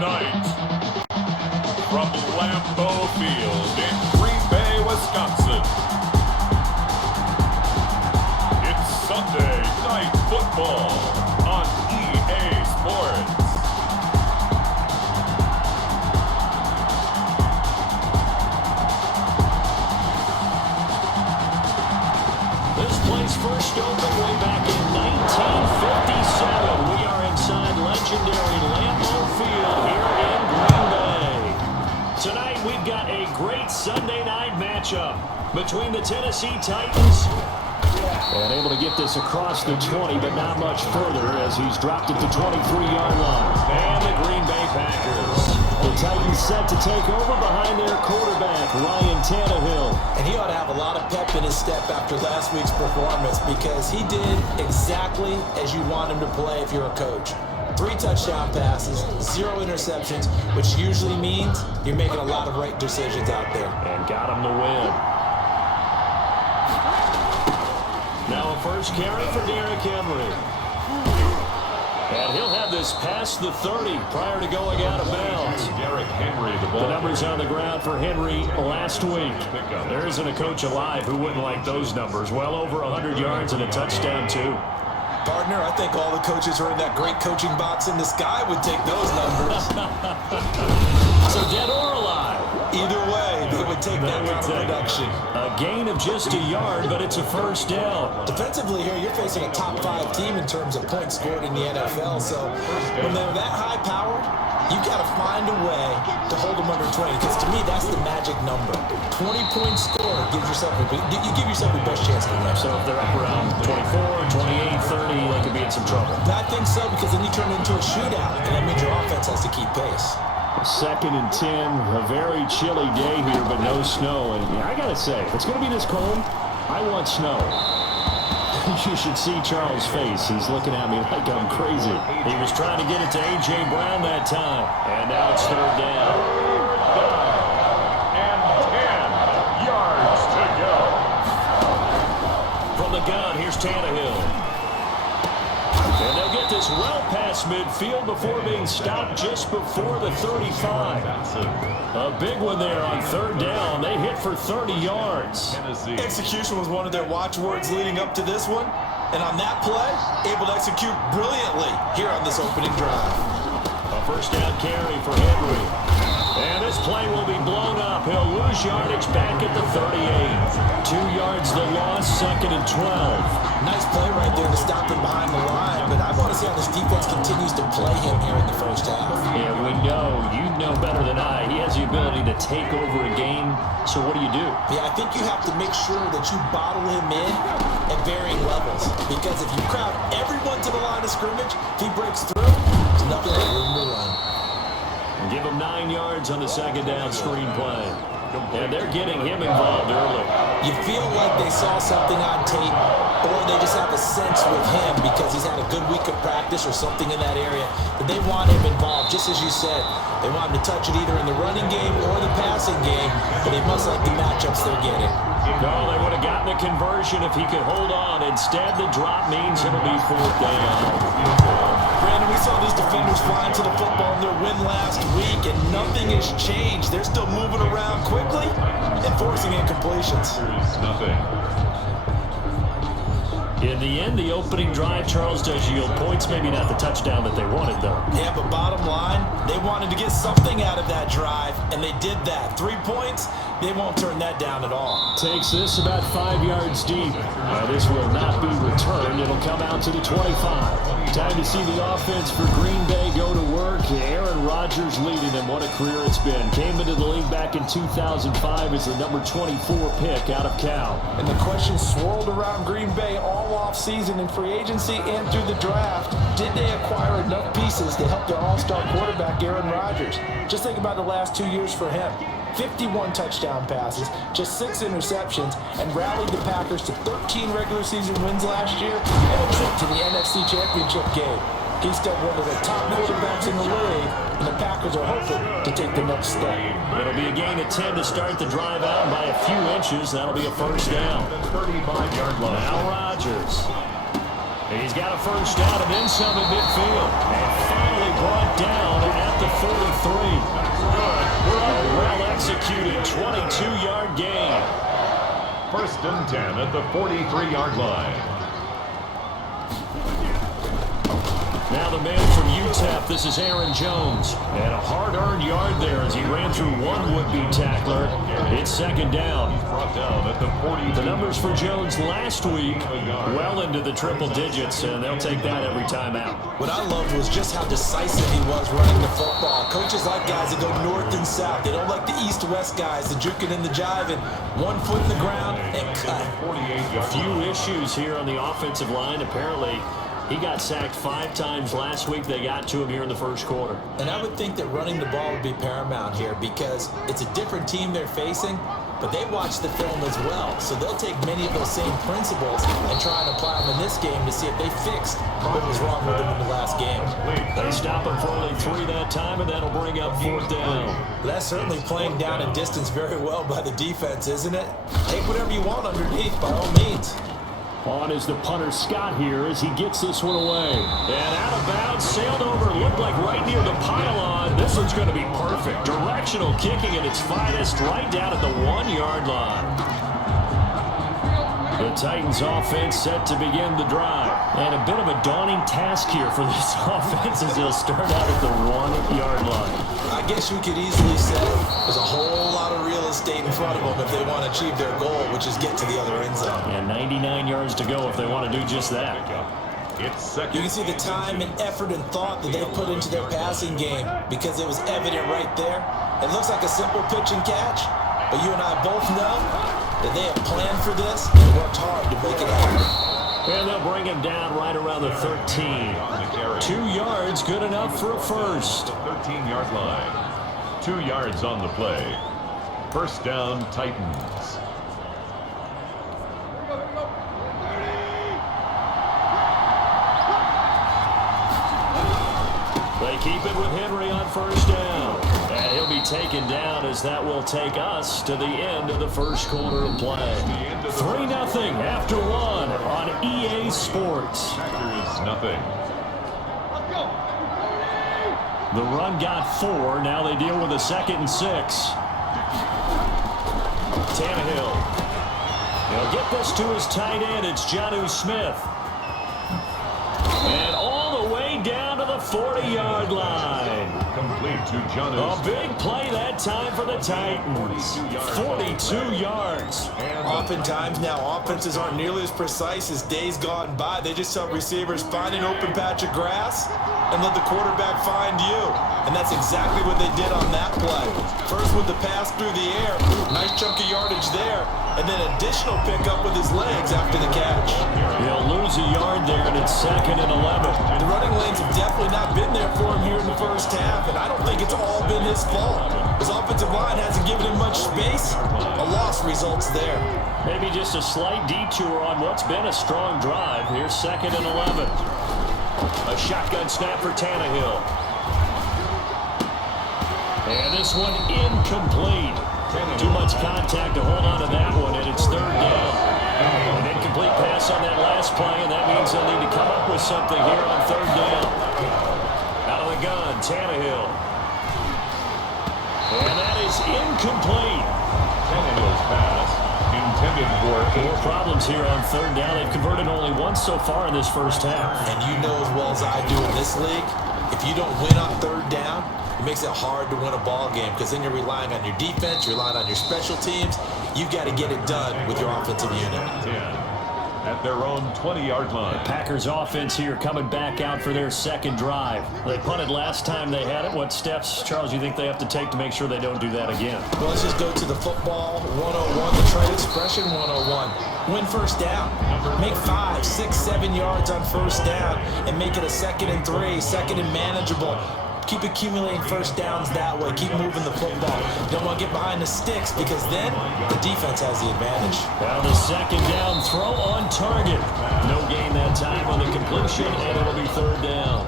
Tonight, from Lambeau Field in Green Bay, Wisconsin, it's Sunday Night Football on EA Sports. This place first opened way back in 1957. We are inside legendary Lambeau Field here in Green Bay. Tonight we've got a great Sunday night matchup between the Tennessee Titans and able to get this across the 20, but not much further as he's dropped it to 23-yard line. And the Green Bay Packers. The Titans set to take over behind their quarterback, Ryan Tannehill. And he ought to have a lot of pep in his step after last week's performance because he did exactly as you want him to play if you're a coach. 3 touchdown passes, 0 interceptions, which usually means you're making a lot of right decisions out there. And got him the win. Now a first carry for Derrick Henry. And he'll have this past the 30 prior to going out of bounds. Derrick Henry, the numbers on the ground for Henry last week. There isn't a coach alive who wouldn't like those numbers. Well over 100 yards and a touchdown, too. Partner, I think all the coaches who are in that great coaching box in the sky would take those numbers. So dead or alive? Either way, they would take that kind of production. A gain of just a yard, but it's a first down. Defensively here, you're facing a top 5 team in terms of points scored in the NFL. So when they're that high powered, you've got to find a way to hold them under 20. Because to me, that's the magic number. 20-point score gives yourself you give yourself the best chance to win. So if they're up around 24, 28, 30, they could be in some trouble. I think so, because then you turn it into a shootout, and that means your offense has to keep pace. 2nd and 10, a very chilly day here, but no snow. And I got to say, if it's going to be this cold, I want snow. You should see Charles' face. He's looking at me like I'm crazy. He was trying to get it to A.J. Brown that time. And now it's 3rd down. and 10 yards to go. From the gun, here's Tannehill. And they'll get this well past midfield before being stopped just before the 35. A big one there on 3rd down. They hit for 30 yards. Execution was one of their watchwords leading up to this one. And on that play, able to execute brilliantly here on this opening drive. A first down carry for Henry. And this play will be blown up. He'll lose yardage back at the 38. 2 yards the loss, 2nd and 12. Nice play right there to stop him behind the line. But I want to see how this defense continues to play him here in the first half. Yeah, we know. You know better than I. He has the ability to take over a game. So what do you do? Yeah, I think you have to make sure that you bottle him in at varying levels. Because if you crowd everyone to the line of scrimmage, if he breaks through, there's nothing but room to run. Give him 9 yards on the 2nd down screen play. And they're getting him involved early. You feel like they saw something on tape, or they just have a sense with him because he's had a good week of practice or something in that area that they want him involved. Just as you said, they want him to touch it either in the running game or the passing game, but they must like the matchups they're getting. No, they would have gotten a conversion if he could hold on. Instead, the drop means it'll be 4th down. Brandon, we saw these defenders flying to the football in their win last week, and nothing has changed. They're still moving around quickly and forcing incompletions. Nothing. In the end, the opening drive, Charles, does yield points. Maybe not the touchdown that they wanted, though. Yeah, but bottom line, they wanted to get something out of that drive, and they did that. 3 points, they won't turn that down at all. Takes this about 5 yards deep. This will not be returned. It'll come out to the 25. Time to see the offense for Green Bay go to work. Aaron Rodgers leading them. What a career it's been. Came into the league back in 2005 as the number 24 pick out of Cal. And the question swirled around Green Bay all off-season in free agency and through the draft. Did they acquire enough pieces to help their all-star quarterback, Aaron Rodgers? Just think about the last 2 years for him. 51 touchdown passes, just 6 interceptions, and rallied the Packers to 13 regular season wins last year and a trip to the NFC Championship game. He's still one of the top quarterbacks in the league, and the Packers are hoping to take the next step. It'll be a gain of 10 to start the drive out by a few inches. That'll be a first down. 35-yard line. Now Rodgers. He's got a first down and then some at midfield. And finally brought down at the 43. A well-executed 22-yard gain. First and 10 at the 43-yard line. Now the man from UTEP, this is Aaron Jones. And a hard-earned yard there as he ran through one would-be tackler. It's second down. Brought down at the 42. The numbers for Jones last week, well into the triple digits, and they'll take that every time out. What I loved was just how decisive he was running the football. Coaches like guys that go north and south. They don't like the east-west guys, the juking and the jiving. 1 foot in the ground and cut. A few issues here on the offensive line. Apparently, he got sacked 5 times last week. They got to him here in the first quarter. And I would think that running the ball would be paramount here because it's a different team they're facing, but they watch the film as well. So they'll take many of those same principles and try and apply them in this game to see if they fixed what was wrong with them in the last game. They stop him for only 3 that time, and that'll bring up 4th down. That's certainly playing down and distance very well by the defense, isn't it? Take whatever you want underneath, by all means. On is the punter Scott here as he gets this one away. And out of bounds, sailed over, looked like right near the pylon. This one's going to be perfect. Directional kicking at its finest, right down at the 1-yard line. The Titans offense set to begin the drive. And a bit of a daunting task here for this offense as they'll start out at the 1-yard line. I guess you could easily say there's a whole lot of real estate in front of them if they want to achieve their goal, which is get to the other end zone. And 99 yards to go if they want to do just that. It's second. You can see the time and effort and thought that they put into their passing game because it was evident right there. It looks like a simple pitch and catch, but you and I both know that they have planned for this and worked hard to make it happen. And they'll bring him down right around the 13. 2 yards, good enough for a first. 13-yard line. 2 yards on the play. First down, Titans. They keep it with Henry on first down. And he'll be taken down as that will take us to the end of the first quarter of play. 3-0 after 1 on EA Sports. Packers nothing. The run got 4. Now they deal with a 2nd and 6. Tannehill. He'll get this to his tight end. It's Jonnu Smith. And all the way down to the 40-yard line. Complete to Jonnu. A big play that time for the Titans. 42 yards. Oftentimes now offenses aren't nearly as precise as days gone by. They just tell receivers, find an open patch of grass and let the quarterback find you. And that's exactly what they did on that play. First with the pass through the air, nice chunk of yardage there, and then additional pickup with his legs after the catch. He'll lose a yard there, and it's 2nd and 11. The running lanes have definitely not been there for him here in the first half, and I don't think it's all been his fault. His offensive line hasn't given him much space. A loss results there. Maybe just a slight detour on what's been a strong drive. Here's 2nd and 11. A shotgun snap for Tannehill. And this one incomplete. Too much contact to hold on to that one, and it's 3rd down. An incomplete pass on that last play, and that means they'll need to come up with something here on 3rd down. Out of the gun, Tannehill. And that is incomplete. Tannehill's pass intended for 4 problems here on 3rd down. They've converted only once so far in this first half. And you know as well as I do in this league, if you don't win on 3rd down, it makes it hard to win a ball game because then you're relying on your defense, you're relying on your special teams. You've got to get it done with your offensive unit. 10 at their own 20-yard line. Packers offense here coming back out for their 2nd drive. They punted last time they had it. What steps, Charles, you think they have to take to make sure they don't do that again? Well, let's just go to the football 101, the trade expression 101. Win first down. Make 5, 6, 7 yards on first down and make it a 2nd and 3, 2nd and manageable. Keep accumulating first downs that way. Keep moving the football. Don't want to get behind the sticks because then the defense has the advantage. Now the 2nd down throw on target. No gain that time on the completion, and it'll be 3rd down.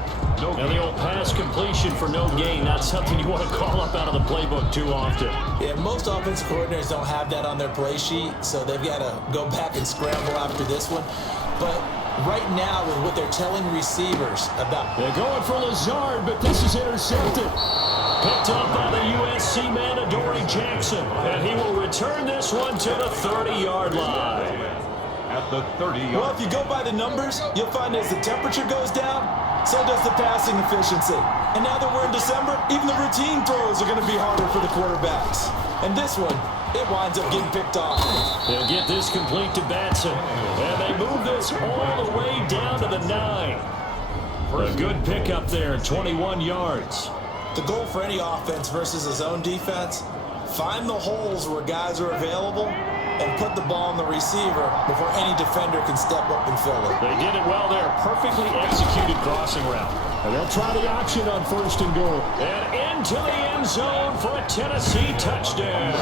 Now the old pass completion for no gain, not something you want to call up out of the playbook too often. Yeah, most offensive coordinators don't have that on their play sheet, so they've got to go back and scramble after this one. But right now with what they're telling receivers about. They're going for Lazard, but this is intercepted. Picked up by the USC man, Adoree Jackson. And he will return this one to the 30-yard line. At the 30-yard. Well, if you go by the numbers, you'll find as the temperature goes down, so does the passing efficiency. And now that we're in December, even the routine throws are going to be harder for the quarterbacks. And this one, it winds up getting picked off. They'll get this complete to Batson. And they move this all the way down to the 9. A good pickup there, 21 yards. The goal for any offense versus a zone defense, find the holes where guys are available and put the ball on the receiver before any defender can step up and fill it. They did it well there. Perfectly executed crossing route. And they'll try the option on 1st and goal. And into the end zone for a Tennessee touchdown.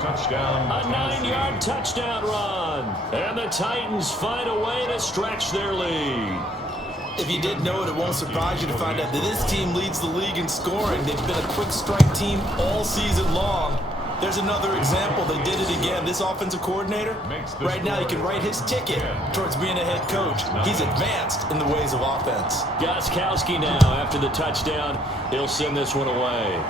Touchdown. A 9-yard touchdown run. And the Titans find a way to stretch their lead. If you didn't know it, it won't surprise you to find out that this team leads the league in scoring. They've been a quick strike team all season long. There's another example. They did it again. This offensive coordinator, right now he can write his ticket towards being a head coach. He's advanced in the ways of offense. Gostkowski now after the touchdown. He'll send this one away.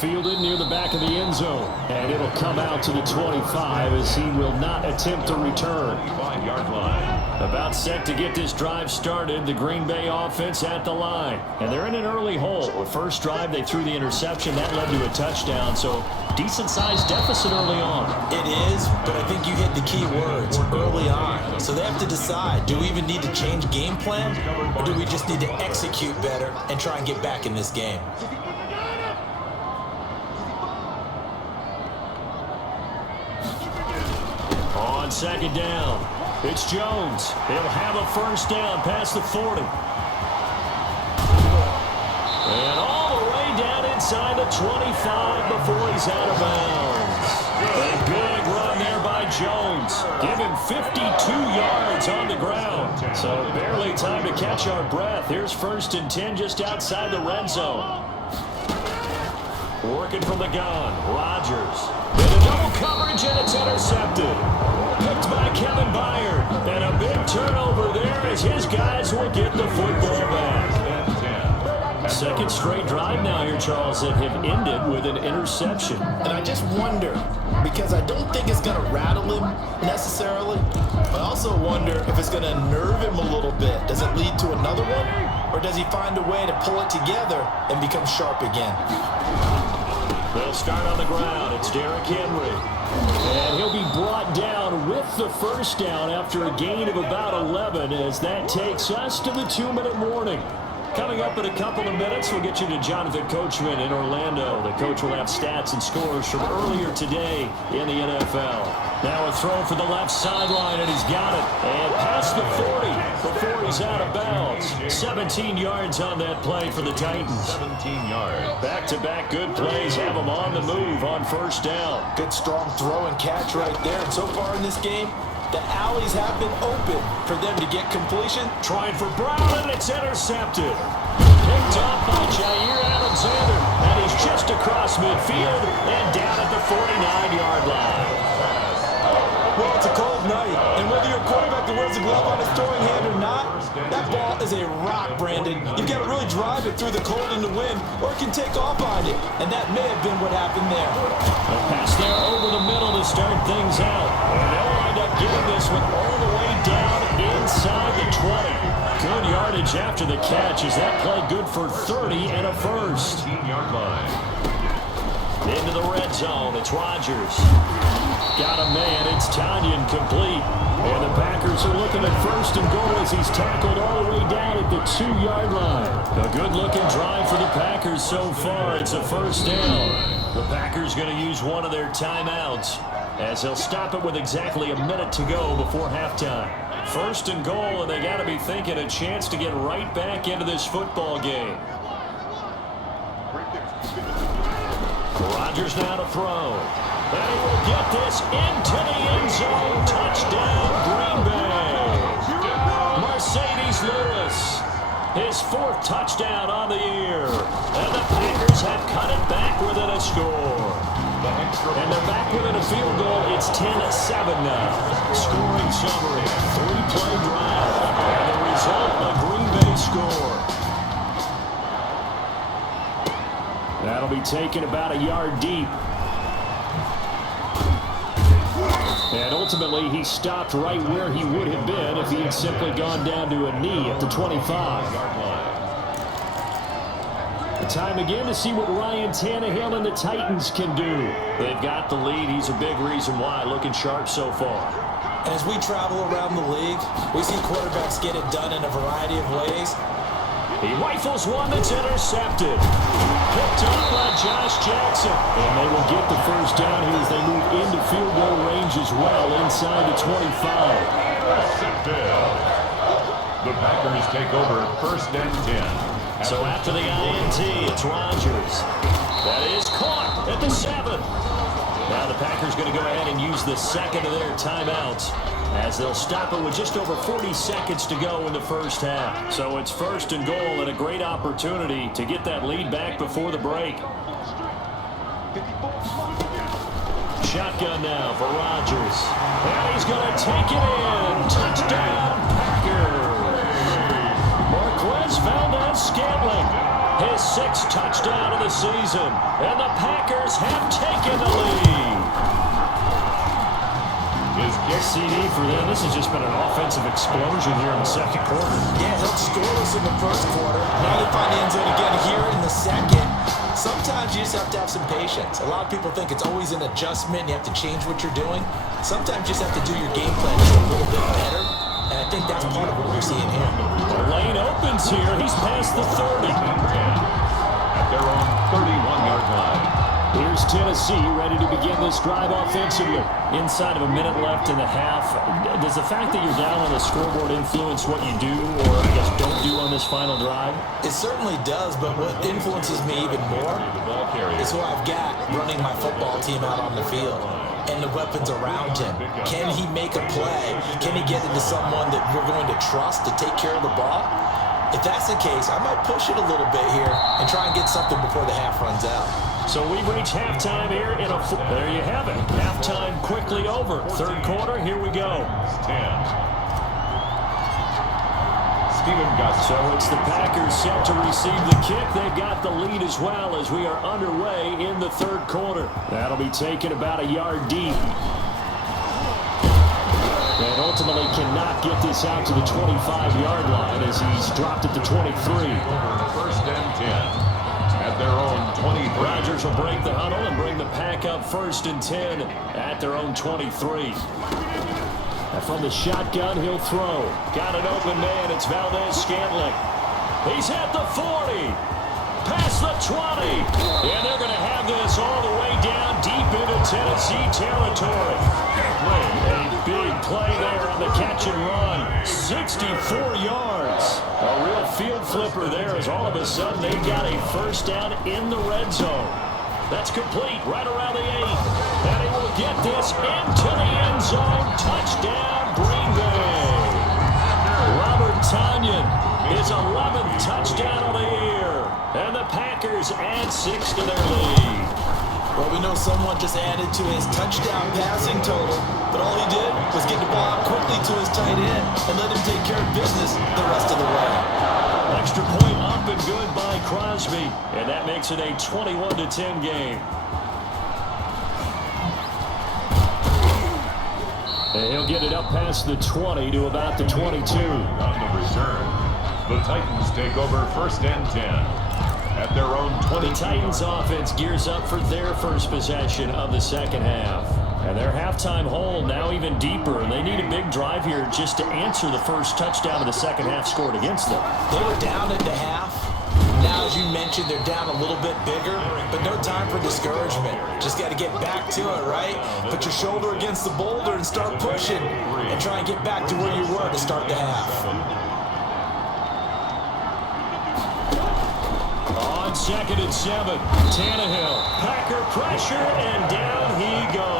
Fielded near the back of the end zone. And it'll come out to the 25 as he will not attempt to return. 5-yard line. About set to get this drive started. The Green Bay offense at the line. And they're in an early hole. The first drive, they threw the interception. That led to a touchdown. So decent-sized deficit early on. It is, but I think you hit the key words early on. So they have to decide, do we even need to change game plan? Or do we just need to execute better and try and get back in this game? On 2nd down, it's Jones. He'll have a 1st down past the 40. And all the way down inside the 25 before he's out of bounds. A big run there by Jones. Give him 52 yards on the ground. So barely time to catch our breath. Here's 1st and 10 just outside the red zone. Working from the gun, Rodgers. With a double coverage, and it's intercepted. Picked by Kevin Byard. And a big turnover there as his guys will get the football back. 2nd straight drive now here, Charles, that have ended with an interception. And I just wonder, because I don't think it's going to rattle him necessarily. I also wonder if it's going to nerve him a little bit. Does it lead to another one? Or does he find a way to pull it together and become sharp again? They'll start on the ground. It's Derrick Henry. And he'll be brought down with the 1st down after a gain of about 11 as that takes us to the 2-minute warning. Coming up in a couple of minutes, we'll get you to Jonathan Coachman in Orlando. The coach will have stats and scores from earlier today in the NFL. Now a throw for the left sideline, and he's got it. And past the 40 before he's out of bounds. 17 yards on that play for the Titans. 17 yards. Back-to-back good plays have them on the move on 1st down. Good strong throw and catch right there. And so far in this game, the alleys have been open for them to get completion. Trying for Brown, and it's intercepted. Picked up by Jair Alexander, and he's just across midfield and down at the 49-yard line. Well, it's a cold night, and whether you're a quarterback that wears a glove on his throwing hand or not, that ball is a rock, Brandon. You've got to really drive it through the cold and the wind, or it can take off on you, and that may have been what happened there. A pass there over the middle to start things out, and they'll wind up getting this one all the way down inside the 20. Good yardage after the catch. Is that play good for 30 and a 1st? 15-yard line. Into the red zone. It's Rodgers. Got a man. It's Tanyan complete. And the Packers are looking at 1st and goal as he's tackled all the way down at the 2-yard line. A good-looking drive for the Packers so far. It's a 1st down. The Packers going to use one of their timeouts as they'll stop it with exactly a minute to go before halftime. 1st and goal, and they got to be thinking a chance to get right back into this football game. Rodgers now to throw. And he will get this into the end zone. Touchdown, Green Bay. Mercedes Lewis, his 4th touchdown on the year. And the Packers have cut it back within a score. And they're back within a field goal. It's 10-7 now. Scoring summary. 3 plays taken about a yard deep. And ultimately, he stopped right where he would have been if he had simply gone down to a knee at the 25. Time again to see what Ryan Tannehill and the Titans can do. They've got the lead. He's a big reason why. Looking sharp so far. And as we travel around the league, we see quarterbacks get it done in a variety of ways. He rifles one that's intercepted. Picked up by Josh Jackson. And they will get the first down here as they move into field goal range as well inside the 25. The Packers take over first and 10. So after the INT, it's Rodgers. That is caught at the 7. Now the Packers going to go ahead and use the second of their timeouts as they'll stop it with just over 40 seconds to go in the first half. So it's first and goal and a great opportunity to get that lead back before the break. Shotgun now for Rodgers. And he's going to take it in. Touchdown, Packers. Marquez Valdez-Scantling, his 6th touchdown of the season, and the Packers have taken the lead. His kick CD for them. This has just been an offensive explosion here in the second quarter. Yeah, he'll scoreless in the first quarter. Now they find the end zone again here in the second. Sometimes you just have to have some patience. A lot of people think it's always an adjustment. You have to change what you're doing. Sometimes you just have to do your game plan just a little bit better. And I think that's part of what we're seeing here. The lane opens here. He's past the 30. At their own 31-yard line. Here's Tennessee ready to begin this drive offensively. Inside of a minute left in the half. Does the fact that you're down on the scoreboard influence what you do, or I guess don't do on this final drive? It certainly does, but what influences me even more is who I've got running my football team out on the field and the weapons around him. Can he make a play? Can he get into someone that we're going to trust to take care of the ball? If that's the case, I might push it a little bit here and try and get something before the half runs out. So we've reached halftime here in a... There you have it. Halftime quickly over. Third quarter, here we go. 10. Steven Gus. So it's the Packers set to receive the kick. They've got the lead as well as we are underway in the third quarter. That'll be taken about a yard deep. And ultimately cannot get this out to the 25-yard line as he's dropped it to 23. First and 10. At their own 23. Rodgers will break the huddle and bring the pack up first and 10 at their own 23. And from the shotgun, he'll throw. Got an open man. It's Valdez-Scantling. He's at the 40. Past the 20. And they're going to have this all the way down deep into Tennessee territory. A big play there on the catch and run. 64 yards. A real field flipper there as all of a sudden they've got a first down in the red zone. That's complete right around the 8. And he will get this into the end zone. Touchdown, Green Bay. Robert Tonyan, his 11th touchdown of the year. And the Packers add 6 to their lead. Well, we know someone just added to his touchdown passing total, but all he did was get the ball out quickly to his tight end and let him take care of business the rest of the way. Extra point up and good by Crosby, and that makes it a 21-10 game. And he'll get it up past the 20 to about the 22. On the return, the Titans take over first and 10. At their own 20. The Titans offense gears up for their first possession of the second half. And their halftime hole now even deeper, and they need a big drive here just to answer the first touchdown of the second half scored against them. They were down at the half. Now, as you mentioned, they're down a little bit bigger, but no time for discouragement. Just got to get back to it, right? Put your shoulder against the boulder and start pushing and try and get back to where you were to start the half. On 2nd and 7, Tannehill, Packer pressure, and down he goes.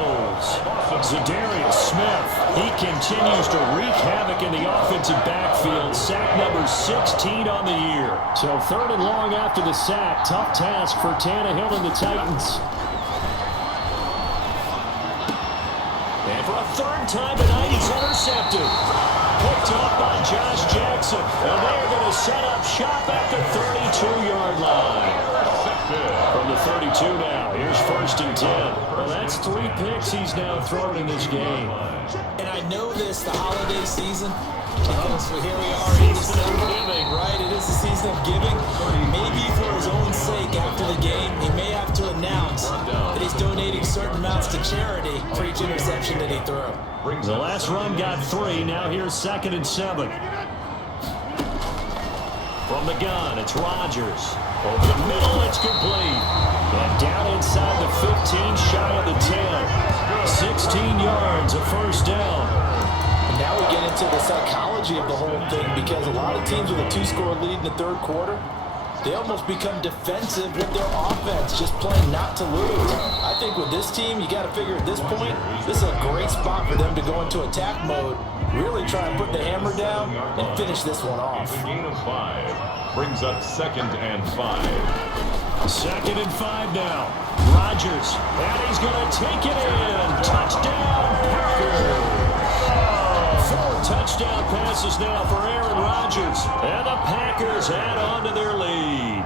Zadarius Smith, he continues to wreak havoc in the offensive backfield. Sack number 16 on the year. So 3rd and long after the sack. Tough task for Tannehill and the Titans. And for a 3rd time tonight, he's intercepted. Picked up by Josh Jackson. And they are going to set up shop at the 32-yard line. From the 32, 1st and 10. Well, that's 3 picks he's now thrown in this game. And I know this, the holiday season, because here we are in December, right? It is the season of giving. Maybe for his own sake after the game, he may have to announce that he's donating certain amounts to charity for each interception that he threw. The last run got 3. Now here's 2nd and 7. From the gun, it's Rodgers. Over the middle, it's complete. And down inside the 15, shy of the 10. 16 yards, a 1st down. And now we get into the psychology of the whole thing, because a lot of teams with a 2-score lead in the 3rd quarter, they almost become defensive with their offense, just playing not to lose. I think with this team, you got to figure at this point, this is a great spot for them to go into attack mode, really try and put the hammer down and finish this one off. A gain of 5 brings up 2nd and 5. 2nd and 5 now. Rodgers, and he's going to take it in. Touchdown, Packers. 4 touchdown passes now for Aaron Rodgers. And the Packers add on to their lead.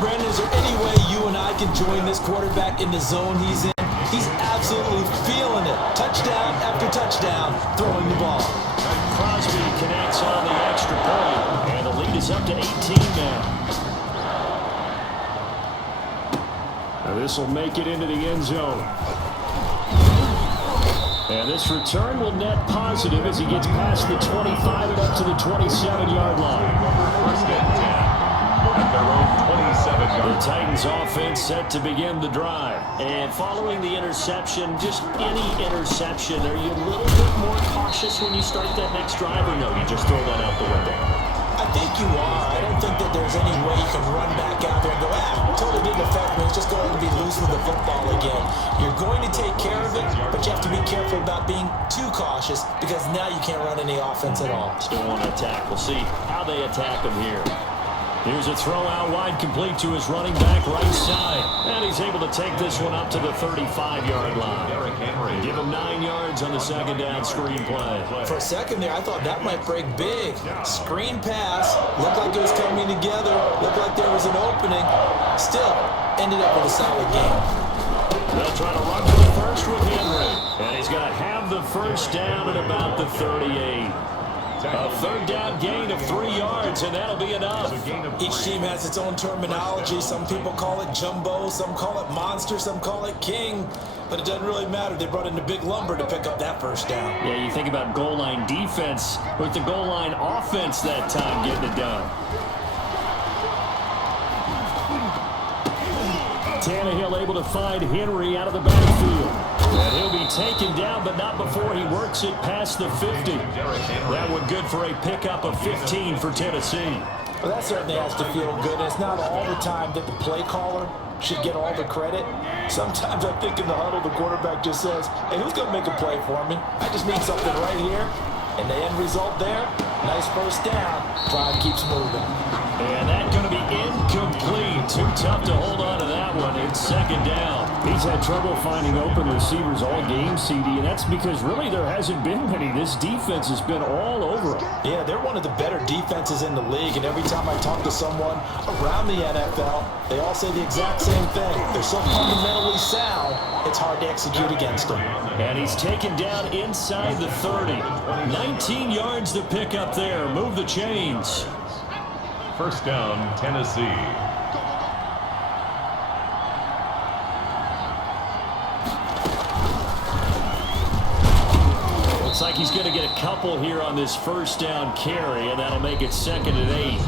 Brandon, is there any way you and I can join this quarterback in the zone he's in? He's absolutely feeling it. Touchdown after touchdown, throwing the ball. Crosby connects on the extra point. And the lead is up to 18 now. Now this will make it into the end zone. And this return will net positive as he gets past the 25 and up to the 27-yard line. 1st and 10 at their own 27-yard line. The Titans offense set to begin the drive. And following the interception, just any interception, are you a little bit more cautious when you start that next drive, or no, you just throw that out the window? I think you are. I don't think that there's any way you can run back out there and go, totally didn't affect me. It's just going to be loose with the football again. You're going to take care of it, but you have to be careful about being too cautious, because now you can't run any offense at all. Still want to attack. We'll see how they attack him here. Here's a throw out wide, complete to his running back right side. And he's able to take this one up to the 35-yard line. Give him 9 yards on the 2nd down screen play. For a second there, I thought that might break big. Screen pass, looked like it was coming together, looked like there was an opening. Still, ended up with a solid game. They'll try to run to the first with Henry. And he's going to have the 1st down at about the 38. A 3rd down gain of 3 yards, and that'll be enough. Each team has its own terminology. Some people call it jumbo, some call it monster, some call it king. But it doesn't really matter. They brought in the big lumber to pick up that 1st down. Yeah, you think about goal line defense with the goal line offense that time getting it done. Tannehill able to find Henry out of the backfield. And he'll be taken down, but not before he works it past the 50. That one good for a pickup of 15 for Tennessee. Well, that certainly has to feel good. It's not all the time that the play caller should get all the credit. Sometimes I think in the huddle, the quarterback just says, hey, who's going to make a play for me? I just need something right here. And the end result there, nice 1st down. Drive keeps moving. And that's going to be incomplete. Too tough to hold on to that one. It's 2nd down. He's had trouble finding open receivers all game, CD, and that's because really there hasn't been many. This defense has been all over him. Yeah, they're one of the better defenses in the league, and every time I talk to someone around the NFL, they all say the exact same thing. They're so fundamentally sound, it's hard to execute against them. And he's taken down inside the 30. 19 yards to pick up there. Move the chains. 1st down, Tennessee. Looks like he's going to get a couple here on this 1st down carry, and that'll make it 2nd and 8.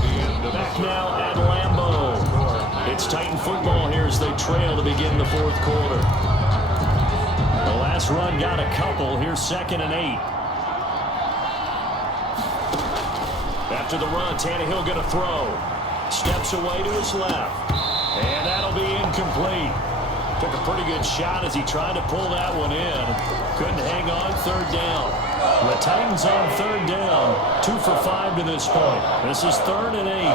Back now at Lambeau. It's Titan football here as they trail to begin the 4th quarter. The last run got a couple. Here's 2nd and 8. After the run, Tannehill going to throw. Steps away to his left. And that'll be incomplete. Took a pretty good shot as he tried to pull that one in. Couldn't hang on 3rd down. The Titans on 3rd down. 2 for 5 to this point. This is 3rd and 8.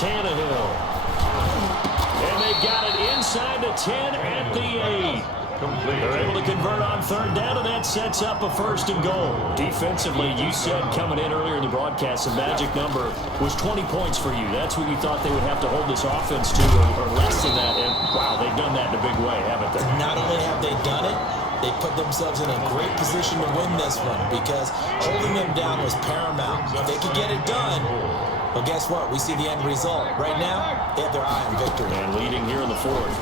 Tannehill. And they got it inside the 10 at the 8. Complete. They're able to convert on third down, and that sets up a first and goal. Defensively, you said coming in earlier in the broadcast, the magic number was 20 points for you. That's what you thought they would have to hold this offense to, or less than that. And, wow, they've done that in a big way, haven't they? Not only have they done it, they put themselves in a great position to win this one because holding them down was paramount. If they could get it done, well, guess what? We see the end result. Right now, they have their eye on victory. And leading here in the fourth.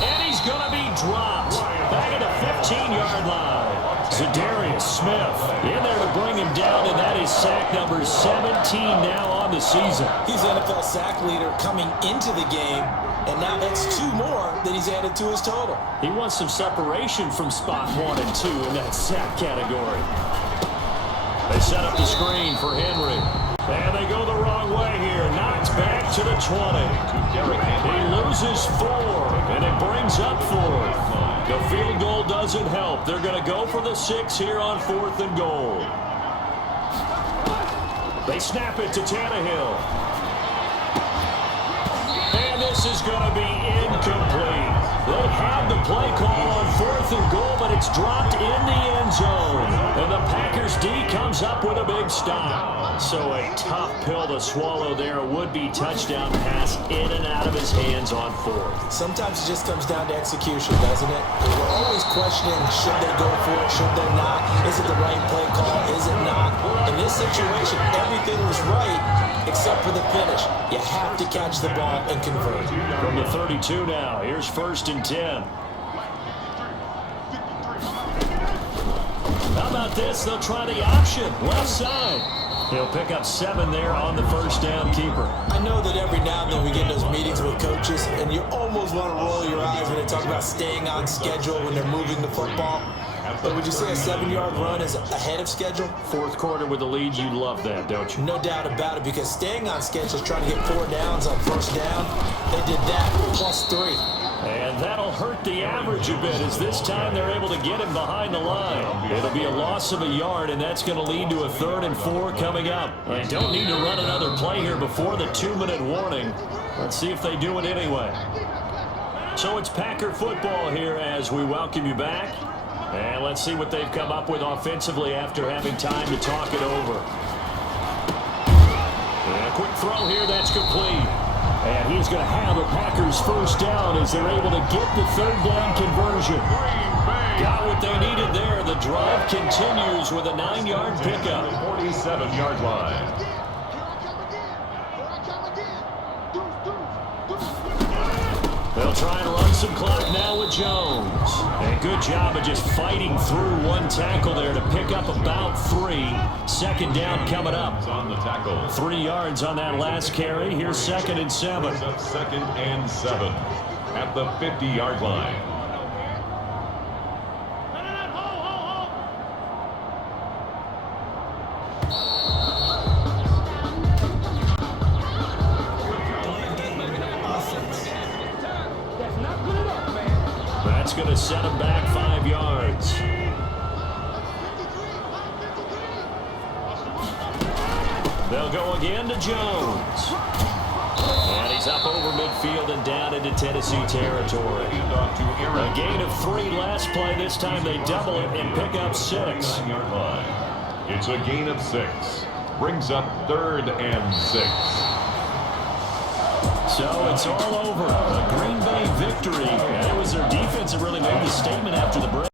And he's going to be dropped back at the 15-yard line. Zadarius Smith in there to bring him down, and that is sack number 17 now on the season. He's NFL sack leader coming into the game, and now that's 2 more that he's added to his total. He wants some separation from spot 1 and 2 in that sack category. They set up the screen for Henry. And they go the wrong way here. Knocked back to the 20. He loses 4, and it brings up 4. The field goal doesn't help. They're going to go for the 6 here on 4th and goal. They snap it to Tannehill. And this is going to be incomplete. They had the play call on 4th and goal, but it's dropped in the end zone. And the Packers D comes up with a big stop. So a tough pill to swallow there. A would-be touchdown pass in and out of his hands on 4th. Sometimes it just comes down to execution, doesn't it? We're always questioning, should they go for it, should they not? Is it the right play call, is it not? In this situation, everything was right except for the finish. You have to catch the ball and convert. From the 32 now, here's 1st and 10. How about this? They'll try the option, left side. He'll pick up 7 there on the first down keeper. I know that every now and then we get those meetings with coaches, and you almost want to roll your eyes when they talk about staying on schedule when they're moving the football. But would you say a 7-yard run is ahead of schedule? 4th quarter with the lead, you love that, don't you? No doubt about it, because staying on schedule is trying to get 4 downs on first down. They did that plus 3. And that'll hurt the average a bit, as this time they're able to get him behind the line. It'll be a loss of a yard, and that's going to lead to a 3rd and 4 coming up. They don't need to run another play here before the 2-minute warning. Let's see if they do it anyway. So it's Packer football here as we welcome you back. And let's see what they've come up with offensively after having time to talk it over. And a quick throw here, that's complete. And he's going to have the Packers first down as they're able to get the 3rd down conversion. Got what they needed there. The drive continues with a 9-yard pickup. 47-yard line. They'll try and run some clock now with Jones. And good job of just fighting through one tackle there to pick up about 3. 2nd down coming up. On the tackle. 3 yards on that last carry. Here's 2nd and 7. 2nd and 7 at the 50-yard line. That's going to set him back 5 yards. They'll go again to Jones. And he's up over midfield and down into Tennessee territory. A gain of 3 last play. This time they double it and pick up 6. It's a gain of 6. Brings up 3rd and 6. So it's all over. A Green Bay victory. And it was their defense that really made the statement after the break.